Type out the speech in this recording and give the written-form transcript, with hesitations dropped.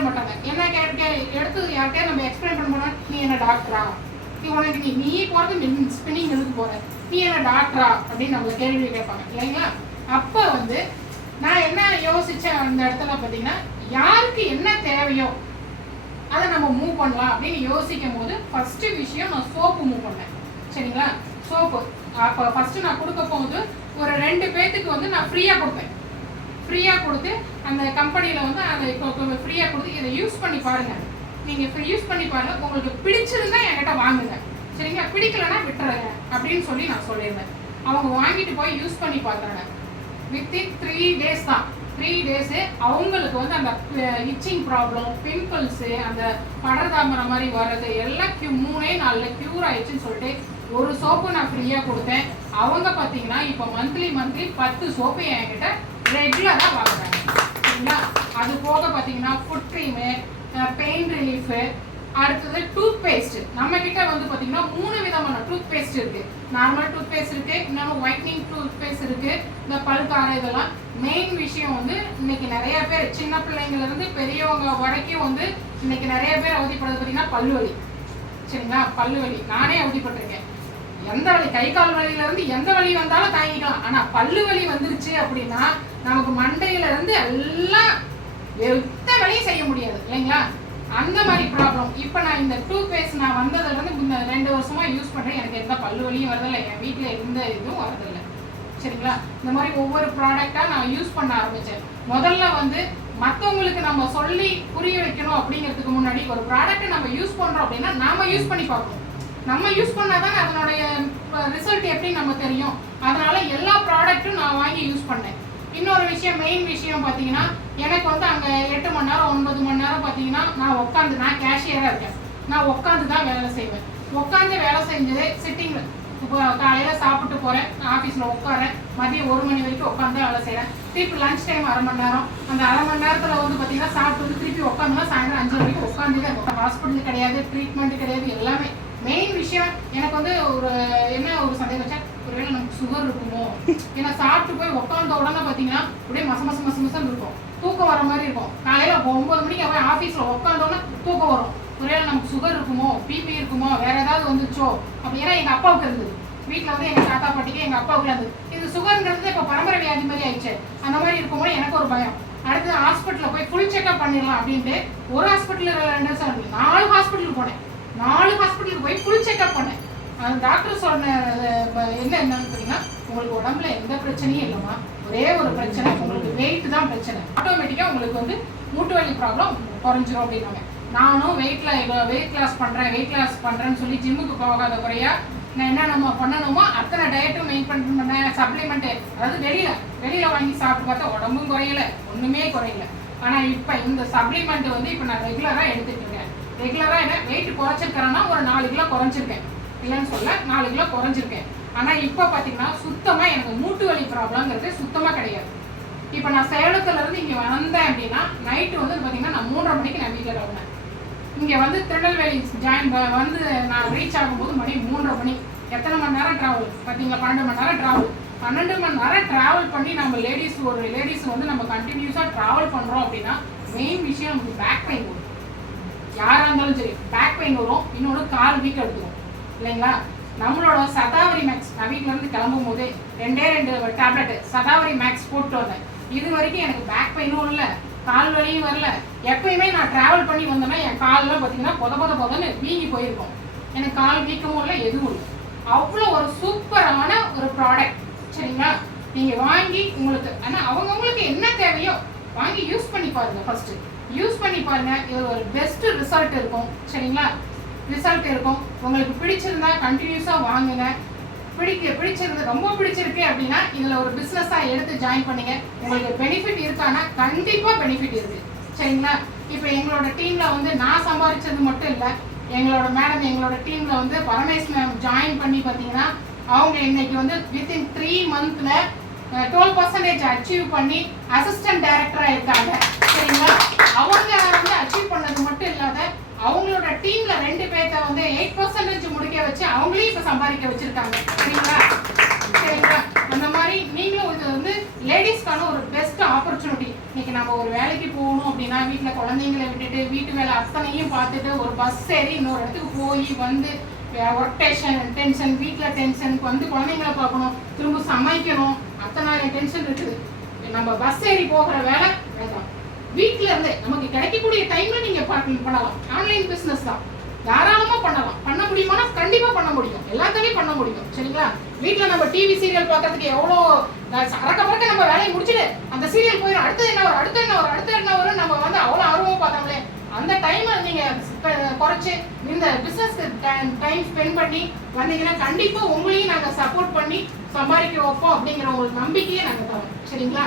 கேட்க மாட்டாங்க. என்ன எடுத்து யார்கிட்டயே நம்ம எக்ஸ்பிளைன் பண்ண போனா, நீ என்ன டாக்டரா, உனக்கு நீ போகிறது ஸ்பின்னிங் மில்லுக்கு போகிற, நீ என்ன டாக்டரா அப்படின்னு நம்மளை கேள்வி கேட்பாங்க இல்லைங்களா. அப்போ வந்து நான் என்ன யோசித்தேன் அந்த இடத்துல பார்த்தீங்கன்னா, யாருக்கு என்ன தேவையோ அதை நம்ம மூவ் பண்ணலாம் அப்படின்னு யோசிக்கும் போது ஃபஸ்ட்டு விஷயம் நான் சோப்பு மூவ் பண்ணேன். சரிங்களா, சோப்பு அப்போ ஃபஸ்ட்டு நான் கொடுக்க போகுது ஒரு 2 பேர்த்துக்கு வந்து நான் ஃப்ரீயாக கொடுப்பேன். ஃப்ரீயாக கொடுத்து அந்த கம்பெனியில் வந்து அதை இப்போ ஃப்ரீயாக கொடுத்து இதை யூஸ் பண்ணி பாருங்கள். நீங்கள் இப்போ யூஸ் பண்ணி பாருங்கள், உங்களுக்கு பிடிச்சிருந்தா என்கிட்ட வாங்குங்க, சரிங்களா, பிடிக்கலன்னா விட்டுறேங்க அப்படின்னு சொல்லி நான் சொல்லியிருந்தேன். அவங்க வாங்கிட்டு போய் யூஸ் பண்ணி பார்த்தாங்க. வித்தின் 3 days தான். 3 days அவங்களுக்கு வந்து அந்த இச்சிங் ப்ராப்ளம், பிம்பிள்ஸு, அந்த படர்தாமரை மாதிரி வர்றது எல்லாம் 3 நாளில் க்யூர் ஆயிடுச்சுன்னு சொல்லிட்டு ஒரு சோப்பு நான் ஃப்ரீயாக கொடுத்தேன். அவங்க பார்த்தீங்கன்னா இப்போ மந்த்லி 10 சோப்பு என்கிட்ட ரெகுலராக வாங்குறாங்க. சரிங்களா, அது போக பார்த்தீங்கன்னா ஃபுட் க்ரீமு, பெயின் ரிலீஃபு, அடுத்தது டூத் பேஸ்ட். நம்ம கிட்ட வந்து பார்த்தீங்கன்னா 3 விதமான டூத் பேஸ்ட் இருக்கு. நார்மல் டூத் பேஸ்ட் இருக்கு, இன்னொன்று ஒயிட்னிங் டூத் பேஸ்ட் இருக்கு, இந்த பல்கார இதெல்லாம். மெயின் விஷயம் வந்து இன்னைக்கு நிறைய பேர் சின்ன பிள்ளைங்கள்ல இருந்து பெரியவங்க வரைக்கும் வந்து இன்னைக்கு நிறைய பேர் அவதிப்படுறது பார்த்தீங்கன்னா பல்லு வலி. சரிங்களா, பல்லு வலி நானே அவதிப்பட்டிருக்கேன். எந்த வலி, கை கால் வலியில இருந்து எந்த வலி வந்தாலும் தாங்கிக்கலாம். ஆனா பல்லு வலி வந்துருச்சு அப்படின்னா நமக்கு மண்டையில இருந்து எல்லாம் எந்த வழியும் செய்ய முடியாது இல்லைங்களா. அந்த மாதிரி ப்ராப்ளம். இப்போ நான் இந்த டூத் பேஸ்ட் நான் வந்ததுலேருந்து இந்த 2 வருஷமா யூஸ் பண்ணுறேன். எனக்கு எந்த பல்லு வலியும் வரதில்லை, என் வீட்டில் எந்த இதுவும் வரதில்லை. சரிங்களா, இந்த மாதிரி ஒவ்வொரு ப்ராடக்டாக நான் யூஸ் பண்ண ஆரம்பித்தேன். முதல்ல வந்து மற்றவங்களுக்கு நம்ம சொல்லி புரிய வைக்கணும் அப்படிங்கிறதுக்கு முன்னாடி ஒரு ப்ராடக்டை நம்ம யூஸ் பண்ணுறோம் அப்படின்னா நாம யூஸ் பண்ணி பார்க்கணும். நம்ம யூஸ் பண்ணாதான் அதனுடைய ரிசல்ட் எப்படி நம்ம தெரியும். அதனால எல்லா ப்ராடக்ட்டும் நான் வாங்கி யூஸ் பண்ணேன். இன்னொரு விஷயம், மெயின் விஷயம் பார்த்தீங்கன்னா, எனக்கு வந்து அங்கே 8 மணி நேரம் 9 மணி நேரம் பார்த்தீங்கன்னா நான் கேஷியராக இருக்கேன். நான் உட்காந்து தான் வேலை செய்வேன். உட்காந்து வேலை செஞ்சது சிட்டிங்கில். இப்போ காலையில் சாப்பிட்டு போகிறேன், ஆஃபீஸில் உட்காரேன், மதியம் 1 மணி வரைக்கும் உட்காந்து வேலை செய்கிறேன். திருப்பி லஞ்ச் டைம் 1/2 மணி நேரம். அந்த 1/2 மணி நேரத்தில் வந்து பார்த்தீங்கன்னா சாப்பிட்டு வந்து திருப்பி உட்காந்துனா சாயந்தரம் 5 வரைக்கும் உட்காந்து தான் இருக்கும். ஹாஸ்பிட்டல் கிடையாது, ட்ரீட்மெண்ட் கிடையாது, எல்லாமே. மெயின் விஷயம் எனக்கு வந்து ஒரு சந்தேகம் வச்சா, ஒருவேளை நமக்கு சுகர் இருக்குமோ, ஏன்னா சாப்பிட்டு போய் உட்காந்த உடனே பார்த்தீங்கன்னா அப்படியே மசம் இருக்கும், தூக்கம் வர மாதிரி இருக்கும். காலையில் 9 மணிக்கு அவன் ஆஃபீஸில் உட்காந்தோன்னா தூக்கம் வரும். ஒருவேளை நமக்கு சுகர் இருக்குமோ, பிபி இருக்குமோ, வேற ஏதாவது வந்துச்சோ அப்படி. ஏன்னா எங்கள் அப்பாவுக்கு இருந்தது, வீட்டில் வந்து எங்கள் தாத்தா பாட்டிக்கு எங்கள் அப்பாவுக்குலாம் இருந்தது. இது சுகர்ங்கிறது இப்போ பரம்பரை வியாதி மாதிரி ஆயிடுச்சு. அந்த மாதிரி இருக்கும்போது எனக்கு ஒரு பயம். அடுத்து ஹாஸ்பிட்டலில் போய் ஃபுல் செக்அப் பண்ணிடலாம் அப்படின்ட்டு ஒரு ஹாஸ்பிட்டலில் 2 வருஷம் 4 ஹாஸ்பிட்டலுக்கு போனேன். 4 ஹாஸ்பிட்டலுக்கு போய் ஃபுல் செக்அப் பண்ணேன். அந்த டாக்டர் சொன்ன என்னன்னு பார்த்தீங்கன்னா, உங்களுக்கு உடம்புல எந்த பிரச்சனையும் இல்லைம்மா, ஒரே ஒரு பிரச்சனை, உங்களுக்கு வெயிட் தான் பிரச்சனை, ஆட்டோமேட்டிக்காக உங்களுக்கு வந்து மூட்டு வலி ப்ராப்ளம் குறைஞ்சிரும் அப்படின்னாங்க. நானும் வெயிட் லாஸ் பண்ணுறேன்னு சொல்லி ஜிம்முக்கு போகாத குறையா நான் என்ன நம்ம பண்ணணுமோ அத்தனை டயட்டும் மெயின்டைன் பண்ணேன். சப்ளிமெண்ட்டு, அதாவது வெளியில் வாங்கி சாப்பிட்டு பார்த்தா உடம்பும் குறையல, ஒன்றுமே குறையல. ஆனால் இப்போ இந்த சப்ளிமெண்ட் வந்து இப்போ நான் ரெகுலராக எடுத்துட்டு இருக்கேன். ரெகுலராக என்ன வெயிட் குறைச்சிருக்கிறேன்னா ஒரு 4 கிலோ குறைஞ்சிருக்கேன், இல்லைன்னு சொல்ல 4 கிலோ குறைஞ்சிருக்கேன். ஆனால் இப்போ பார்த்தீங்கன்னா சுத்தமாக எனக்கு மூட்டு வலி ப்ராப்ளம்ங்கிறது சுத்தமாக கிடையாது. இப்போ நான் சேலத்துலேருந்து இங்கே வந்தேன் அப்படின்னா நைட்டு வந்து பார்த்தீங்கன்னா நான் 3:30 மணிக்கு நான் வீட்டில் கிளம்புனேன். இங்கே வந்து திருநெல்வேலி வந்து நான் ரீச் ஆகும்போது மணி 3:30 மணி. எத்தனை மணி நேரம் ட்ராவல் பார்த்தீங்களா? 12 மணி நேரம் ட்ராவல். 12 மணி நேரம் ட்ராவல் பண்ணி நம்ம லேடிஸ் வந்து நம்ம கண்டினியூஸாக ட்ராவல் பண்ணுறோம் அப்படின்னா மெயின் விஷயம் நமக்கு பேக் பெயின் வரும். யாராக இருந்தாலும் சரி பேக் பெயின் வரும். இன்னொன்று கால் வீக் எடுத்துக்கும் இல்லைங்களா. நம்மளோட சதாவரி மேக்ஸ் நான் வீட்டிலேருந்து கிளம்பும் போது 2 டேப்லெட்டு சதாவரி மேக்ஸ் போட்டு வந்தேன். இது வரைக்கும் எனக்கு பேக் பெயினும் இல்லை, கால் வலியும் வரல. எப்பயுமே நான் ட்ராவல் பண்ணி வந்தேன்னா என் காலில் பார்த்தீங்கன்னா பொதன்னு வீங்கி போயிருக்கும். எனக்கு கால் வீக்கமும் இல்லை, எதுவும் இல்லை. அவ்வளோ ஒரு சூப்பரான ஒரு ப்ராடக்ட். சரிங்களா, நீங்கள் வாங்கி உங்களுக்கு ஆனால் அவங்கவுங்களுக்கு என்ன தேவையோ வாங்கி யூஸ் பண்ணி பாருங்கள். ஃபஸ்ட்டு யூஸ் பண்ணி பாருங்கள், இது ஒரு பெஸ்ட்டு ரிசல்ட் இருக்கும். சரிங்களா, ரிசல்ட் இருக்கும். உங்களுக்கு பிடிச்சிருந்தா கண்டினியூஸாக வாங்குங்க. பிடிச்சிருந்து ரொம்ப பிடிச்சிருக்கு அப்படின்னா இதில் ஒரு பிஸ்னஸாக எடுத்து ஜாயின் பண்ணுங்க. உங்களுக்கு பெனிஃபிட் இருக்கானா? கண்டிப்பாக பெனிஃபிட் இருக்குது. சரிங்களா, இப்போ எங்களோட டீமில் வந்து நான் சம்பாதிச்சது மட்டும் இல்லை, எங்களோட டீமில் வந்து பரமேஷ் மேம் ஜாயின் பண்ணி பார்த்தீங்கன்னா அவங்க இன்னைக்கு வந்து வித்தின் 3 மந்த்தில் 12% அச்சீவ் பண்ணி அசிஸ்டன்ட் டைரக்டராக இருக்காங்க. சரிங்களா, அவங்க வந்து அச்சீவ் பண்ணது மட்டும் இல்லாத அவங்களோட டீம்ல 2 பேர்த்த வந்து 8% முடிக்க வச்சு அவங்களையும் இப்ப சம்பாதிக்க வச்சிருக்காங்க. சரிங்களா, அந்த மாதிரி நீங்களும் இது வந்து லேடிஸ்க்கான ஒரு பெஸ்ட் ஆப்பர்ச்சுனிட்டி. இன்னைக்கு நம்ம ஒரு வேலைக்கு போகணும் அப்படின்னா வீட்டில் குழந்தைங்களை விட்டுட்டு வீட்டு வேலை அத்தனையும் பார்த்துட்டு ஒரு பஸ் ஏறி இன்னொரு இடத்துக்கு போய் வந்து ஒர்க் டென்ஷன் வீட்டில் டென்ஷனுக்கு வந்து குழந்தைங்களை பார்க்கணும், திரும்ப சமைக்கணும், அத்தனை டென்ஷன் இருக்குது. நம்ம பஸ் ஏறி போகிற வேலை வேண்டாம். வீட்டில் இருந்து நமக்கு கிடைக்கக்கூடிய டைம்ல நீங்க பண்ணலாம். ஆன்லைன் பிசினஸ் தான், தாராளமா பண்ணலாம். பண்ண முடியுமானா கண்டிப்பா பண்ண முடியும், எல்லாத்தையும் பண்ண முடியும். சரிங்களா? வீட்டில் நம்ம டிவி சீரியல் பார்க்கறதுக்கு எவ்வளோ அறக்க பறக்க நம்ம வேலையை முடிச்சுட்டு அந்த சீரியல் போயிடும், அடுத்து என்ன வரும் அடுத்து என்ன வரும் நம்ம வந்து அவ்வளோ ஆர்வமா பார்த்தாங்களே. அந்த டைமை நீங்க குறைச்சு இந்த பிசினஸ்க்கு டைம் ஸ்பெண்ட் பண்ணி வந்தீங்கன்னா கண்டிப்பா உங்களையும் நாங்க சப்போர்ட் பண்ணி சம்பாதிக்க வைப்போம் அப்படிங்கிற உங்களுக்கு நம்பிக்கையை நாங்க தரோம். சரிங்களா?